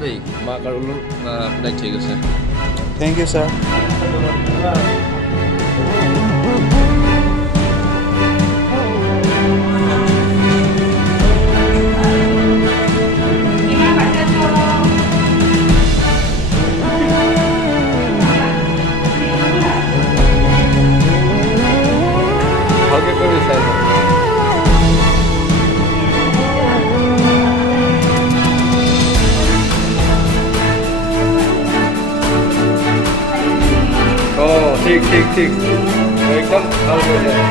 দেই মাক আৰু আপোনাক ঠিক আছে থেংক ইউ ছাৰ ভালকৈ কৰি চাই ঠিক ঠিক ঠিক একদম ভাল হৈ যায়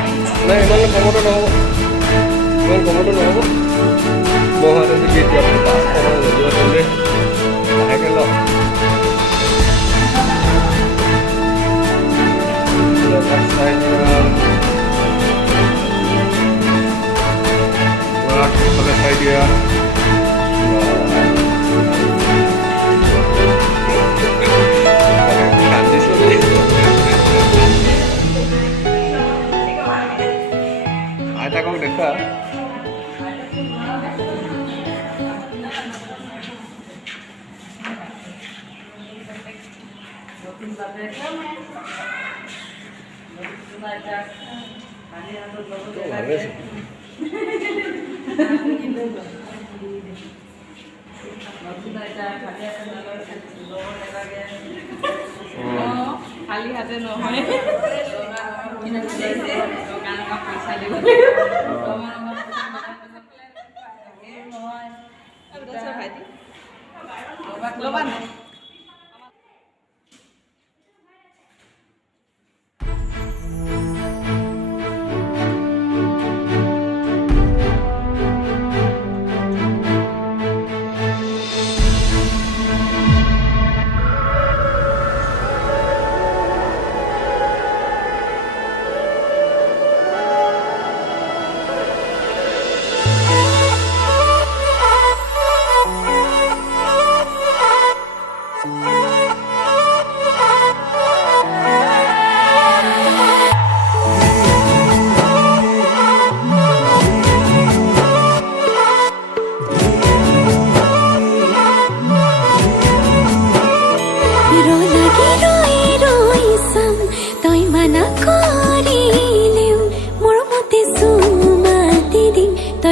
নাই ইমান কমতো নহ'ব ইমান কমতো নহ'ব মহাদেৱ যদি এতিয়া পাঁচশ লাগিব তেন্তে লাহেকৈ লওক চাই দিয়া আইতাকক দেখা ভালে আছে খালি হাতে নহয় পইচা দিব ল'বা নাই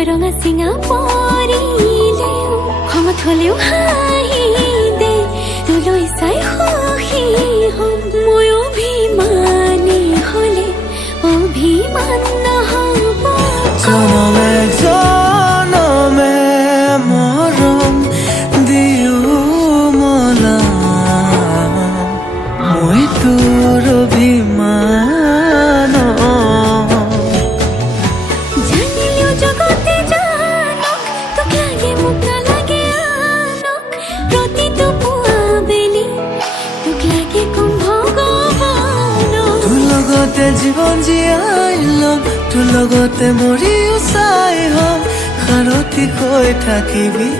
ৰঙা চিঙা পৰিলে খঙত হ'লেও হাঁহি দে তোলৈ চাই সুখী হ'ম মই অভিমানী হ'লে অভিমান নহ'ব জনমে জনমে মৰম দিও মলা মই তোৰ অভিমান জীৱন জীয়াই ল'ম তোৰ লগতে মৰিও চাই হ'ম সাৰথি হৈ থাকিবি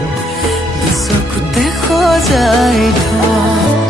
চকুতে সজাই থম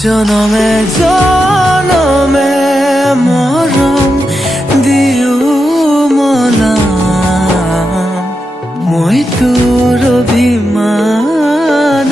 জনমে জনমে মৰম দিও মলা মই তোৰ অভিমান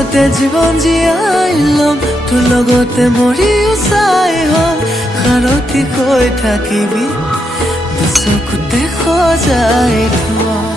লগতে জীৱন জীয়াই ল'ম তোৰ লগতে মৰিও চাই হ'ম সাৰথি হৈ থাকিবি চকুতে সজাই থম